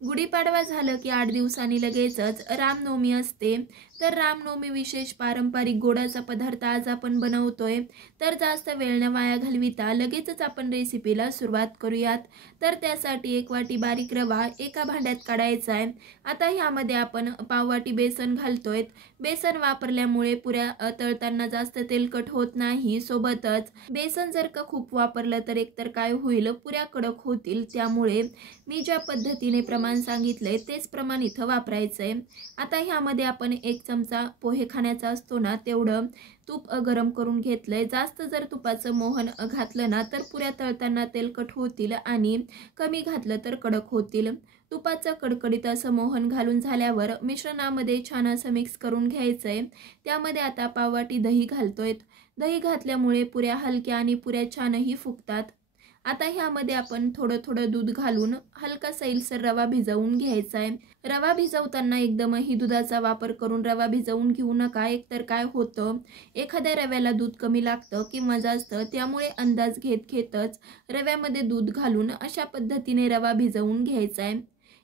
गुढीपाडवा झालं की 8 दिवसांनी लगेचच रामनवमी असते। तर रामनवमी विशेष पारंपरिक गोडाचा पदार्थ आज आपण बनवतोय। तर जास्त वेळ न वाया घालविता लगेचच आपण रेसिपीला सुरुवात करूयात। तर त्यासाठी 1 वाटी बारीक रवा एका भांड्यात काढायचा आहे। आता ह्यामध्ये आपण पाव वाटी बेसन घालतोय। बेसन वापरल्यामुळे पुऱ्या तळताना जास्त तेलकट होत नाही। सोबतच बेसन जर का खूप वापरलं तर एकतर काय होईल, पुऱ्या कडक होतील। त्यामुळे मी ज्या पद्धतीने प्रमाण सांगितलंय तेच प्रमाण इथं वापरायचंय। आता ह्यामध्ये आपण 1 चमचा पोहे खाण्याचा असतो ना तेवढं तूप गरम करून घेतलंय। जास्त जर तुपाचं मोहन घातलं ना तर पुऱ्या तळताना तेलकट होतील आणि कमी घातलं तर कडक होतील। तुपाचं कडकडीत असं मोहन घालून झाल्यावर मिश्रणामध्ये छान असं मिक्स करून घ्यायचंय। त्यामध्ये आता पाव वाटी दही घालतोय। दही घातल्यामुळे पुऱ्या हलक्या आणि पुऱ्या छानही फुगतात। आता ह्यामध्ये आपण थोडं थोडं दूध घालून हलका सैलसर रवा भिजवून घ्यायचा आहे। रवा भिजवताना एकदमही दुधाचा वापर करून रवा भिजवून घेऊ नका, एकतर काय होतं एखाद्या रव्याला दूध कमी लागतं किंवा जास्त, त्यामुळे अंदाज घेत घेतच रव्यामध्ये दूध घालून अशा पद्धतीने रवा भिजवून घ्यायचा आहे।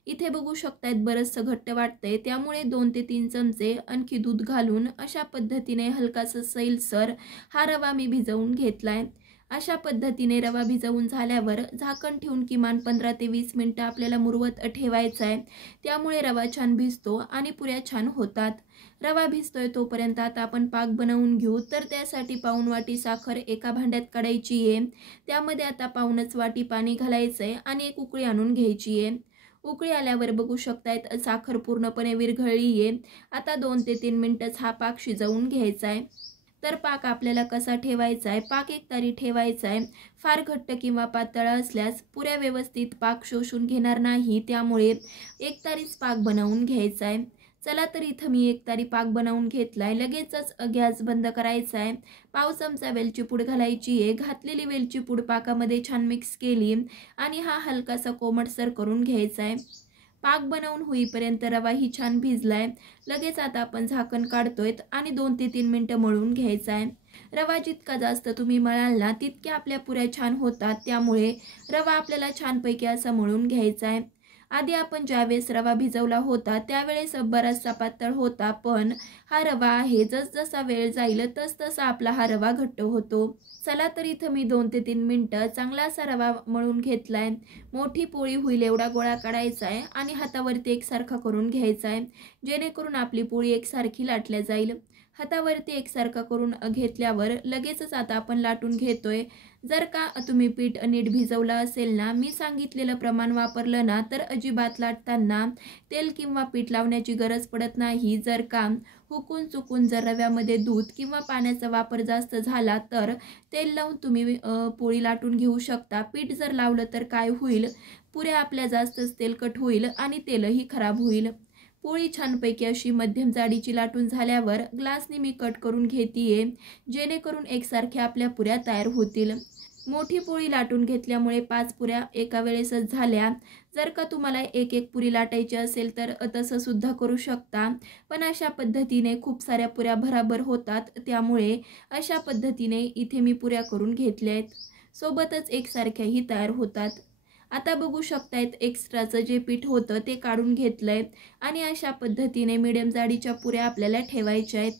इथे बघू शकतायत बरंचसं घट्ट वाटतंय, त्यामुळे 2 ते 3 चमचे आणखी दूध घालून अशा पद्धतीने हलकासा सैलसर हा रवा मी भिजवून घेतलाय। अशा पद्धतीने रवा भिजवून झाल्यावर झाकण ठेवून किमान 15 ते 20 मिनिटं आपल्याला मुरवत ठेवायचं आहे। त्यामुळे रवा छान भिजतो आणि पुऱ्या छान होतात। रवा भिजतोय तोपर्यंत आता आपण पाक बनवून घेऊ। तर त्यासाठी पाऊण वाटी साखर एका भांड्यात काढायची आहे। त्यामध्ये आता पाऊणच वाटी पाणी घालायचंय आणि 1 उकळी आणून घ्यायची आहे। उकळी आल्यावर बघू शकतायत साखर पूर्णपणे विरघळली आहे। आता 2 ते 3 मिनिटच हा पाक शिजवून घ्यायचा आहे। तर पाक आपल्याला कसा ठेवायचा आहे, पाक एकतारी ठेवायचा आहे। फार घट्ट किंवा पातळ असल्यास पुऱ्या व्यवस्थित पाक शोषून घेणार नाही, त्यामुळे एकतारीच पाक बनवून घ्यायचा आहे। चला तर इथं मी एकतारी पाक बनवून घेतलाय। लगेचच गॅस बंद करायचा आहे। पाव चमचा वेलची पूड घालायची आहे। घातलेली वेलची पूड पाकामध्ये छान मिक्स केली आणि हा हलकासा कोमटसर करून घ्यायचा आहे। पाक बनवून होईपर्यंत रवाही छान भिजलाय। लगेच आता आपण झाकण काढतोय आणि 2 ते 3 मिनिटं मळून घ्यायचा आहे। रवा जितका जास्त तुम्ही मळाल ना तितक्या आपल्या पुऱ्या छान होतात, त्यामुळे रवा आपल्याला छानपैकी असा मळून घ्यायचा आहे। आधी आपण ज्यावेळेस रवा भिजवला होता त्यावेळेस बराचसा पातळ होता, पण हा रवा आहे जसजसा वेळ जाईल तसतसा आपला हा रवा घट्ट होतो। चला तर इथं मी 2 ते 3 मिनिटं चांगला असा रवा मळून घेतलाय। मोठी पोळी होईल एवढा गोळा काढायचा आहे आणि हातावरती एकसारखा करून घ्यायचा आहे, जेणेकरून आपली पोळी एकसारखी लाटल्या जाईल। हातावरती एकसारखा करून घेतल्यावर लगेचच आता आपण लाटून घेतोय। जर का तुम्ही पीठ नीट भिजवलं असेल ना, मी सांगितलेलं प्रमाण वापरलं ना, तर अजिबात लाटताना तेल किंवा पीठ लावण्याची गरज पडत नाही। जर का हुकून चुकून जर रव्यामध्ये दूध किंवा पाण्याचा वापर जास्त झाला तर तेल लावून तुम्ही पोळी लाटून घेऊ शकता। पीठ जर लावलं तर काय होईल, पुऱ्या आपल्या जास्तच तेलकट होईल आणि तेलही खराब होईल। पोळी छानपैकी अशी मध्यम जाडीची लाटून झाल्यावर ग्लासने मी कट करून घेतीये, जेणेकरून एकसारख्या आपल्या पुऱ्या तयार होतील। मोठी पोळी लाटून घेतल्यामुळे 5 पुऱ्या एका वेळेसच झाल्या। जर का तुम्हाला एक एक पुरी लाटायची असेल तर तसं सुद्धा करू शकता, पण अशा पद्धतीने खूप साऱ्या पुऱ्या भराभर होतात, त्यामुळे अशा पद्धतीने इथे मी पुऱ्या करून घेतल्या आहेत। सोबतच एकसारख्याही तयार होतात। आता बघू शकतायत एक्स्ट्राचं जे पीठ होतं ते काढून घेतलंय आणि अशा पद्धतीने मीडियम जाडीच्या पुऱ्या आपल्याला ठेवायच्या आहेत।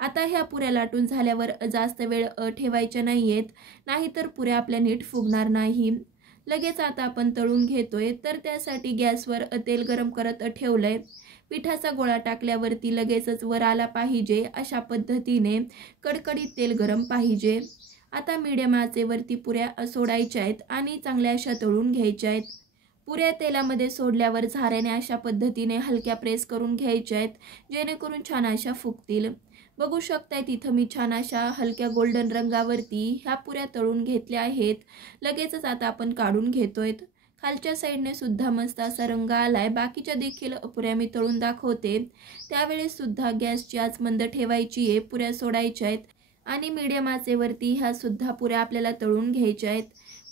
आता ह्या पुऱ्या लाटून झाल्यावर जास्त वेळ ठेवायच्या नाहीयेत, नाहीतर पुऱ्या आपल्या नीट फुगणार नाही। लगेच आता आपण तळून घेतोय। तर त्यासाठी गॅसवर तेल गरम करत ठेवलंय। पिठाचा गोळा टाकल्यावरती लगेचच वर आला पाहिजे, अशा पद्धतीने कडकडीत तेल गरम पाहिजे। आता मीडियम आचेवरती पुऱ्या सोडायच्या आहेत आणि चांगल्या अशा तळून घ्यायच्या आहेत। पुऱ्या तेलामध्ये सोडल्यावर झाऱ्याने अशा पद्धतीने हलक्या प्रेस करून घ्यायच्या आहेत, जेणेकरून छान अशा फुगतील। बघू शकताय तिथं मी छान अशा हलक्या गोल्डन रंगावरती ह्या पुऱ्या तळून घेतल्या आहेत। लगेचच आता आपण काढून घेतोय। खालच्या साईडने सुद्धा मस्त असा रंग आलाय। बाकीच्या देखील पुऱ्या मी तळून दाखवते। त्यावेळेस सुद्धा गॅसची आच मंद ठेवायची आहे, पुऱ्या सोडायच्या आहेत आणि मीडियम आचेवरती ह्या सुद्धा पुऱ्या आपल्याला तळून घ्यायच्या आहेत।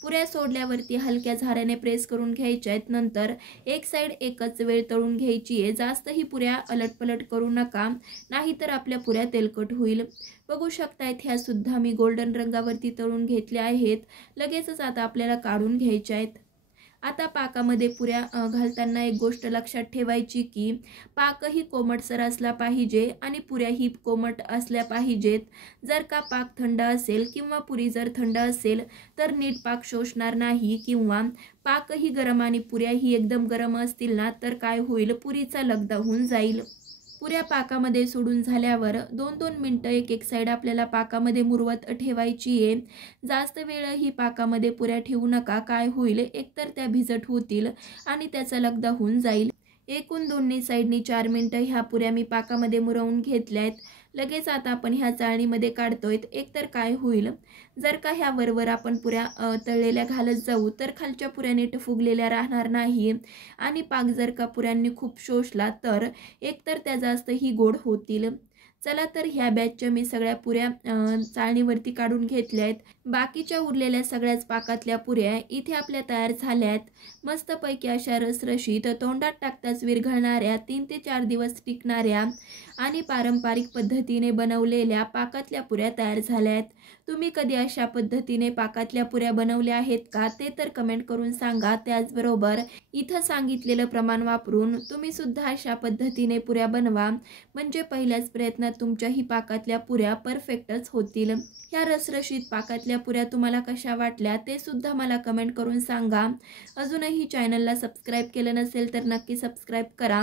पुऱ्या सोडल्यावरती हलक्या झाऱ्याने प्रेस करून घ्यायच्या आहेत। नंतर एक साईड एकच वेळ तळून घ्यायची आहे। जास्तही पुऱ्या अलटपलट करू नका, नाहीतर आपल्या पुऱ्या तेलकट होईल। बघू शकतायत ह्या सुद्धा मी गोल्डन रंगावरती तळून घेतल्या आहेत। लगेचच आता आपल्याला काढून घ्यायच्या आहेत। आता पाकामध्ये पुऱ्या घालताना एक गोष्ट लक्षात ठेवायची की पाकही कोमटसर असला पाहिजे आणि पुऱ्याही कोमट असल्या पाहिजेत. जर का पाक थंड असेल किंवा पुरी जर थंड असेल तर नीट पाक शोषणार नाही, किंवा पाकही गरम आणि पुऱ्याही एकदम गरम असतील ना तर काय होईल, पुरीचा लगदा होऊन जाईल. पुऱ्या पाकामध्ये सोडून झाल्यावर 2-2 मिनटं एक साईड आपल्याला पाकामध्ये मुरवत ठेवायची आहे. जास्त वेळही पाकामध्ये पुऱ्या ठेवू नका, काय होईल एकतर त्या भिजट होतील आणि त्याचा लगदा होऊन जाईल. एकूण दोन्ही साईडनी 4 मिनटं ह्या पुऱ्या मी पाकामध्ये मुरवून घेतल्यात. लगेच आता आपण ह्या चाळणीमध्ये काढतोय. एकतर काय होईल, जर का ह्या वरवर आपण पुऱ्या तळलेल्या घालत जाऊ तर खालच्या पुऱ्या नीट फुगलेल्या राहणार नाही आणि पाक जर का पुऱ्यांनी खूप शोषला तर एकतर त्या जास्तही गोड होतील. चला तर ह्या बॅचच्या मी सगळ्या पुऱ्या चाळणीवरती काढून घेतल्या आहेत. बाकीच्या उरलेल्या सगळ्याच पाकातल्या पुऱ्या इथे आपल्या तयार झाल्यात. मस्तपैकी अशा रसरशीत तोंडात टाकताच विरघळणाऱ्या 3 ते 4 दिवस टिकणाऱ्या आणि पारंपरिक पद्धतीने बनवलेल्या पाकातल्या पुऱ्या तयार झाल्यात. तुम्ही कधी अशा पद्धतीने पाकातल्या पुऱ्या बनवल्या आहेत का ते तर कमेंट करून सांगा. त्याचबरोबर इथं सांगितलेलं प्रमाण वापरून तुम्ही सुद्धा अशा पद्धतीने पुऱ्या बनवा, म्हणजे पहिल्याच प्रयत्नात तुमच्याही पाकातल्या पुऱ्या परफेक्टच होतील. ह्या रसरशीत पाकातल्या पुऱ्या तुम्हाला कशा वाटल्या ते सुद्धा मला कमेंट करून सांगा. अजूनही चॅनलला सबस्क्राईब केलं नसेल तर नक्की सबस्क्राईब करा.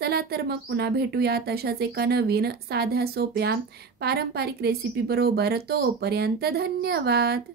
चला तर मग पुन्हा भेटूया तशाच एका नवीन साध्या सोप्या पारंपरिक रेसिपी बरोबर. तोपर्यंत धन्यवाद.